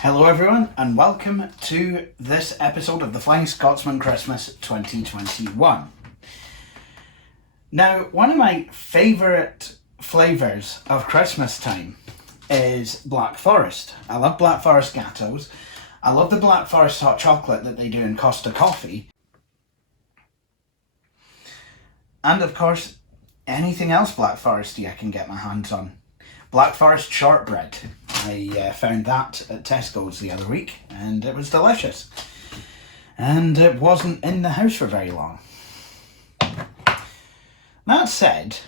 Hello everyone and welcome to this episode of the Flying Scotsman Christmas 2021. Now, one of my favourite flavours of Christmas time is Black Forest. I love Black Forest gatos. I love the Black Forest hot chocolate that they do in Costa Coffee. And of course, anything else Black Foresty I can get my hands on. Black Forest shortbread. I found that at Tesco's the other week and it was delicious. And it wasn't in the house for very long. That said,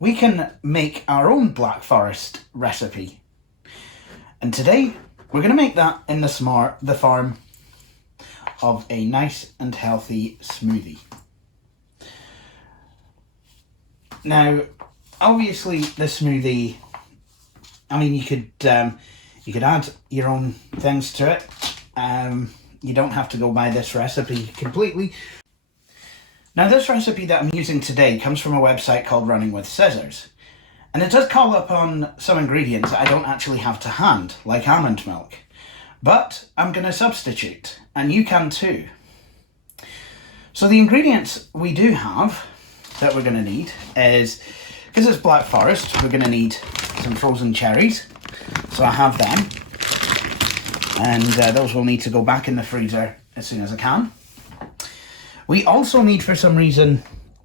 we can make our own Black Forest recipe. And today, we're going to make that in the form of a nice and healthy smoothie. Now, obviously, the smoothie, I mean, you could add your own things to it. You don't have to go by this recipe completely. Now, this recipe that I'm using today comes from a website called Running with Scissors. And it does call upon some ingredients that I don't actually have to hand, like almond milk. But I'm going to substitute, and you can too. So the ingredients we do have that we're going to need is, because it's Black Forest, we're going to need some frozen cherries. So I have them. And those will need to go back in the freezer as soon as I can. We also need, for some reason,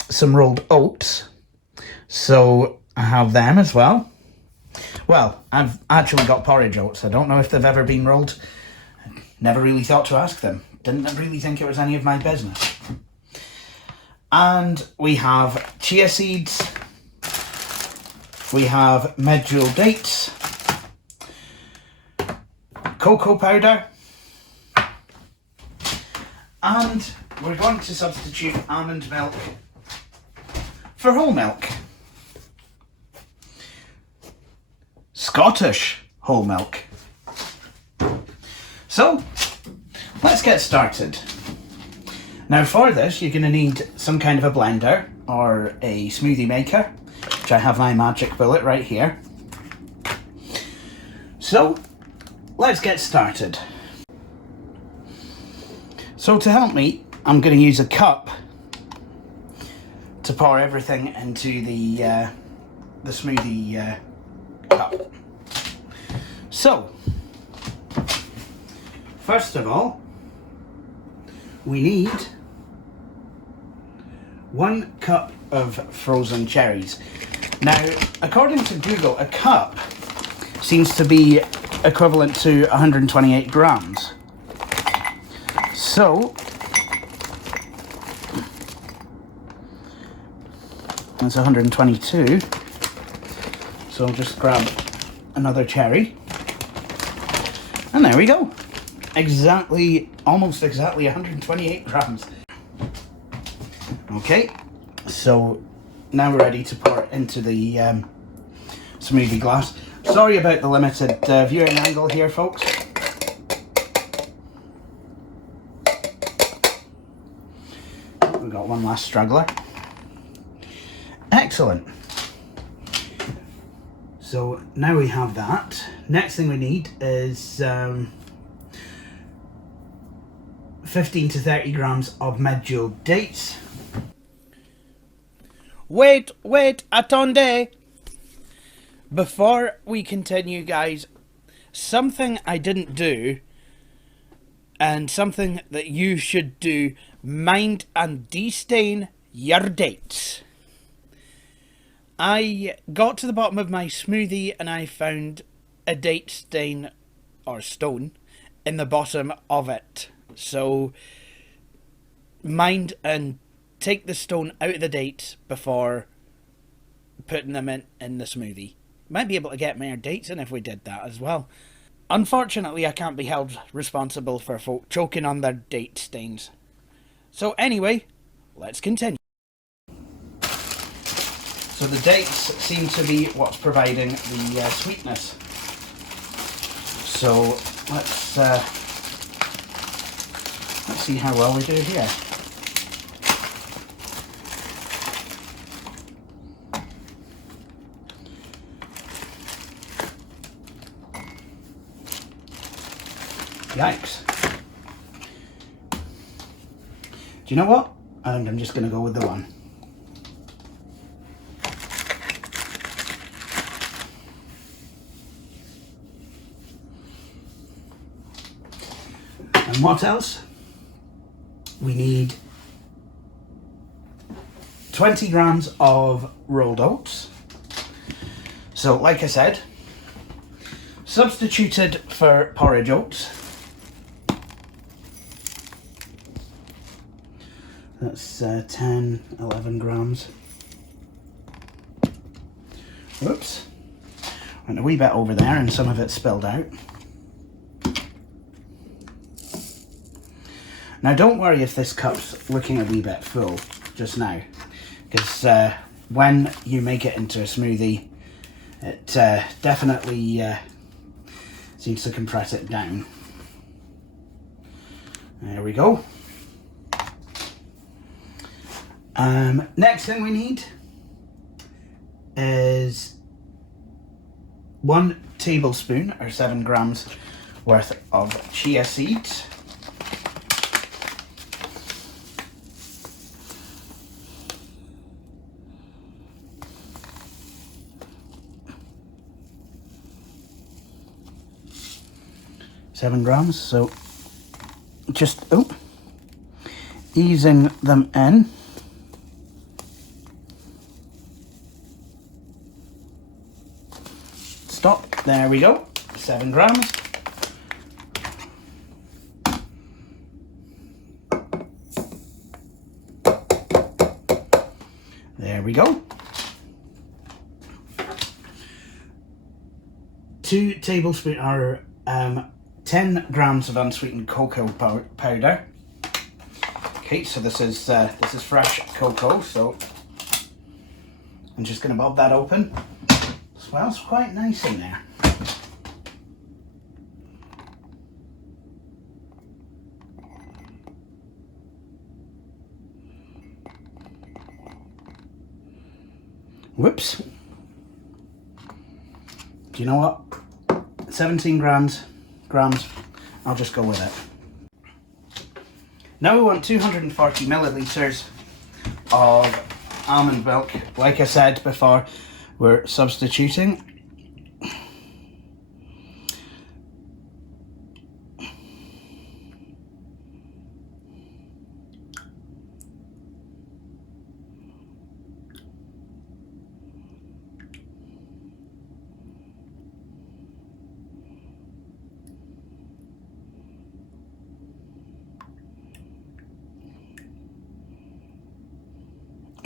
some rolled oats. So I have them as well. Well, I've actually got porridge oats. I don't know if they've ever been rolled. Never really thought to ask them. Didn't really think it was any of my business. And we have chia seeds. We have medjool dates. Cocoa powder. And we're going to substitute almond milk for whole milk. Scottish whole milk. So, let's get started. Now for this, you're going to need some kind of a blender or a smoothie maker, which I have my magic bullet right here. So, let's get started. So to help me, I'm going to use a cup to pour everything into the smoothie cup. So, first of all, we need 1 cup of frozen cherries. Now, according to Google, a cup seems to be equivalent to 128 grams. So, that's 122. So I'll just grab another cherry. And there we go. Almost exactly 128 grams. Okay, so now we're ready to pour it into the smoothie glass. Sorry about the limited viewing angle here, folks. We've got one last struggler. Excellent. So now we have that. Next thing we need is 15 to 30 grams of medjool dates. Wait, attendez! Before we continue, guys, something I didn't do, and something that you should do, mind and de-stain your dates. I got to the bottom of my smoothie and I found a date stain, or stone, in the bottom of it. So, mind and take the stone out of the dates before putting them in the smoothie. Might be able to get more dates in if we did that as well. Unfortunately, I can't be held responsible for folk choking on their date stains. So anyway, let's continue. So the dates seem to be what's providing the sweetness. So let's see how well we do here. Yikes. Do you know what? I think I'm just going to go with the one. And what else? We need 20 grams of rolled oats. So, like I said, substituted for porridge oats. That's 10, 11 grams. Whoops. Went a wee bit over there and some of it spilled out. Now don't worry if this cup's looking a wee bit full just now, because when you make it into a smoothie, it definitely seems to compress it down. There we go. Next thing we need is 1 tablespoon or 7 grams worth of chia seeds. £7, so just easing them in. Stop, there we go, 7 grams. There we go. 2 tablespoons or 10 grams of unsweetened cocoa powder. Okay, so this is fresh cocoa, so I'm just going to bob that open. Smells quite nice in there. Whoops. Do you know what? 17 grams, I'll just go with it. Now we want 240 millilitres of almond milk. Like I said before, we're substituting.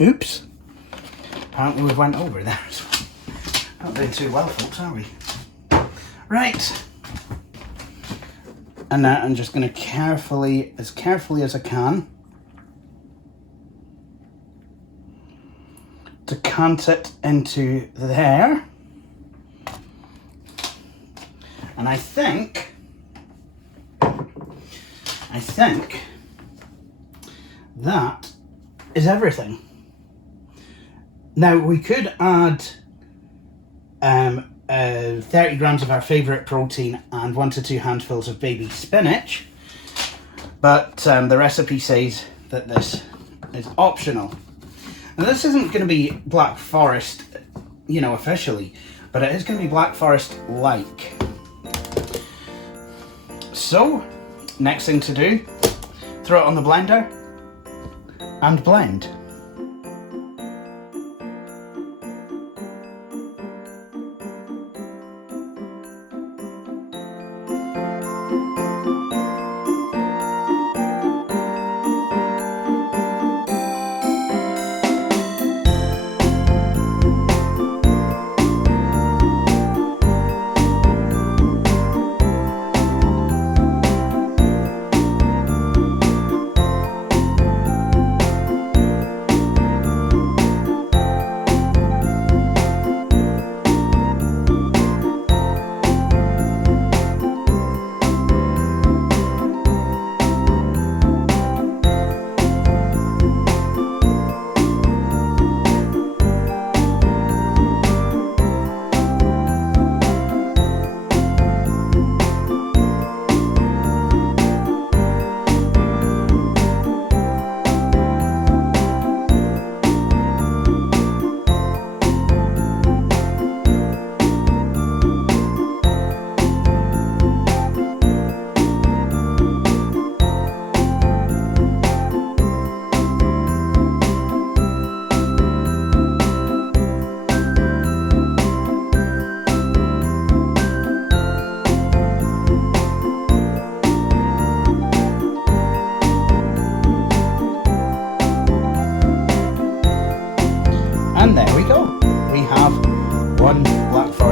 Oops. Apparently we went over there as well. Not doing too well, folks, are we? Right. And now I'm just going to carefully as I can, decant it into there. And I think that is everything. Now we could add 30 grams of our favourite protein and 1 to 2 handfuls of baby spinach, but the recipe says that this is optional. Now this isn't going to be Black Forest, you know, officially, but it is going to be Black Forest-like. So, next thing to do, throw it on the blender and blend.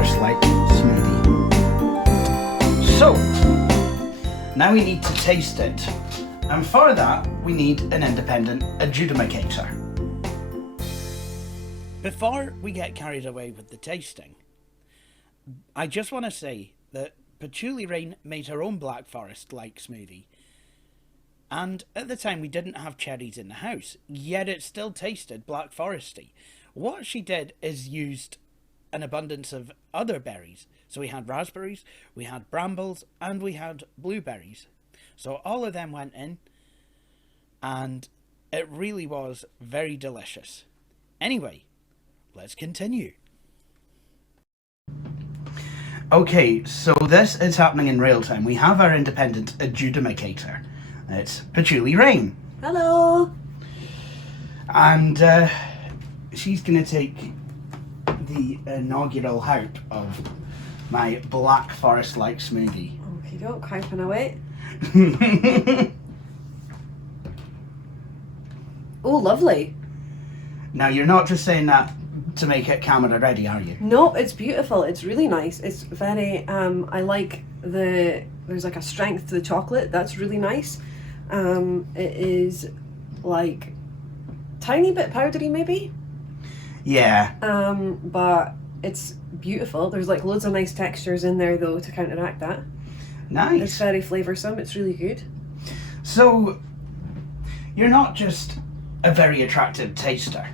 forest-like smoothie. So, now we need to taste it. And for that, we need an independent adjudicator. Before we get carried away with the tasting, I just want to say that Patchouli Rain made her own Black Forest-like smoothie. And at the time we didn't have cherries in the house, yet it still tasted Black Foresty. What she did is used an abundance of other berries. So we had raspberries, we had brambles, and we had blueberries. So all of them went in, and it really was very delicious. Anyway, let's continue. Okay, so this is happening in real time. We have our independent adjudicator. It's Patchouli Rain. Hello. And she's going to take the inaugural hype of my Black Forest-like smoothie. Okay, don't hyping away. Oh, lovely. Now, you're not just saying that to make it camera ready, are you? No, it's beautiful. It's really nice. It's very, I like there's like a strength to the chocolate. That's really nice. It is like tiny bit powdery maybe. Yeah. But it's beautiful. There's like loads of nice textures in there though to counteract that. Nice. It's very flavoursome. It's really good. So, you're not just a very attractive taster.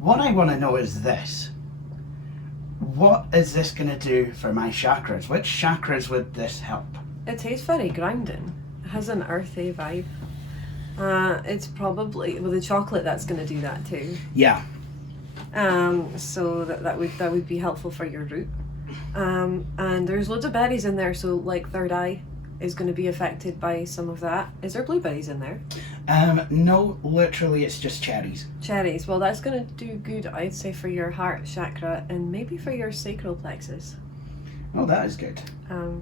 What I want to know is this. What is this going to do for my chakras? Which chakras would this help? It tastes very grounding. It has an earthy vibe. It's probably with the chocolate that's going to do that too. Yeah. So that would be helpful for your root. And there's loads of berries in there, so like third eye is going to be affected by some of that. Is there blueberries in there? No, literally it's just cherries. Cherries. Well, that's going to do good, I'd say, for your heart chakra and maybe for your sacral plexus. Oh, that is good.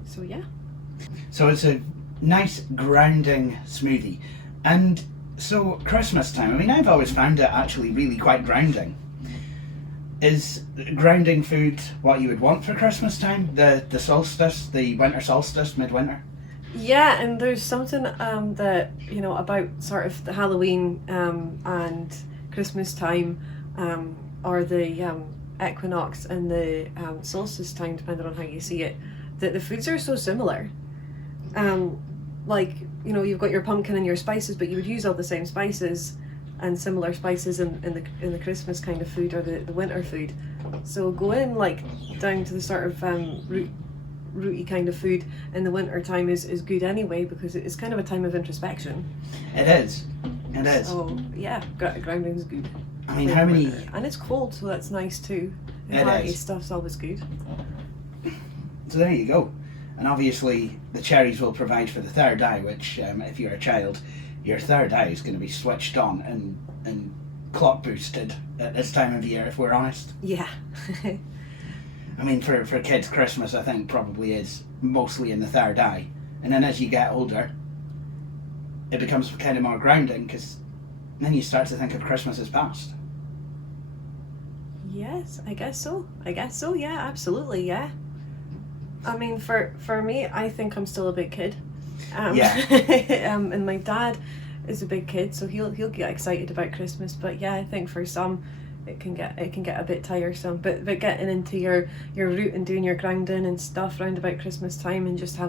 So yeah. So it's a nice grounding smoothie. And so Christmas time, I mean, I've always found it actually really quite grounding. Is grounding food what you would want for Christmas time? The solstice, the winter solstice, midwinter? Yeah, and there's something that, you know, about sort of the Halloween and Christmas time or the equinox and the solstice time, depending on how you see it, that the foods are so similar. Like, you know, you've got your pumpkin and your spices, but you would use all the same spices and similar spices in the Christmas kind of food or the winter food. So go in like down to the sort of rooty kind of food in the winter time is good anyway, because it's kind of a time of introspection. It is. It is. So yeah, grounding's good. I mean, how many... And it's cold, so that's nice too. And hearty stuff's always good. So there you go. And obviously the cherries will provide for the third eye, which if you're a child, your third eye is going to be switched on and clock boosted at this time of year, if we're honest. Yeah. I mean, for kids, Christmas, I think, probably is mostly in the third eye. And then as you get older, it becomes kind of more grounding, because then you start to think of Christmas as past. Yes, I guess so. Yeah, absolutely, yeah. I mean, for me, I think I'm still a big kid. Yeah. And my dad is a big kid, so he'll get excited about Christmas. But yeah, I think for some, it can get a bit tiresome. But getting into your root and doing your grounding and stuff round about Christmas time and just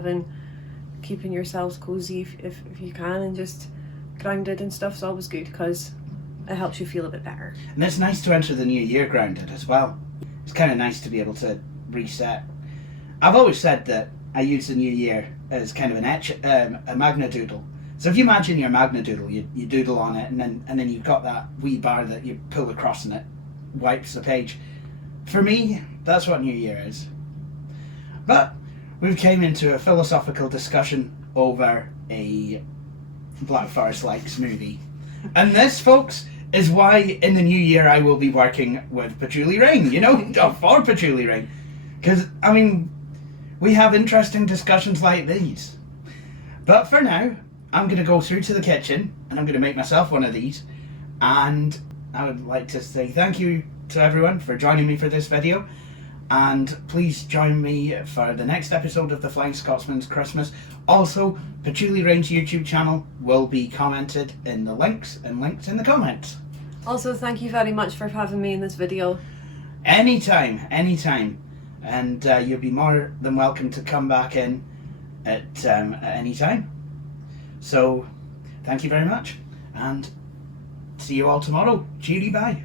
keeping yourselves cozy if you can, and just grounded and stuff's always good, because it helps you feel a bit better. And it's nice to enter the new year grounded as well. It's kind of nice to be able to reset. I've always said that I use the new year as kind of a magna doodle. So if you imagine your magna doodle, you doodle on it, and then you've got that wee bar that you pull across and it wipes the page. For me, that's what New Year is. But we've came into a philosophical discussion over a Black Forest-like smoothie. And this, folks, is why in the new year I will be working with Patchouli Rain, for Patchouli Rain. Because, I mean, we have interesting discussions like these. But for now, I'm going to go through to the kitchen and I'm going to make myself one of these. And I would like to say thank you to everyone for joining me for this video. And please join me for the next episode of the Flying Scotsman's Christmas. Also, Patchouli Rain's YouTube channel will be commented in the links and linked in the comments. Also, thank you very much for having me in this video. Anytime. And you'll be more than welcome to come back in at any time. So, thank you very much. And see you all tomorrow. Cheery bye.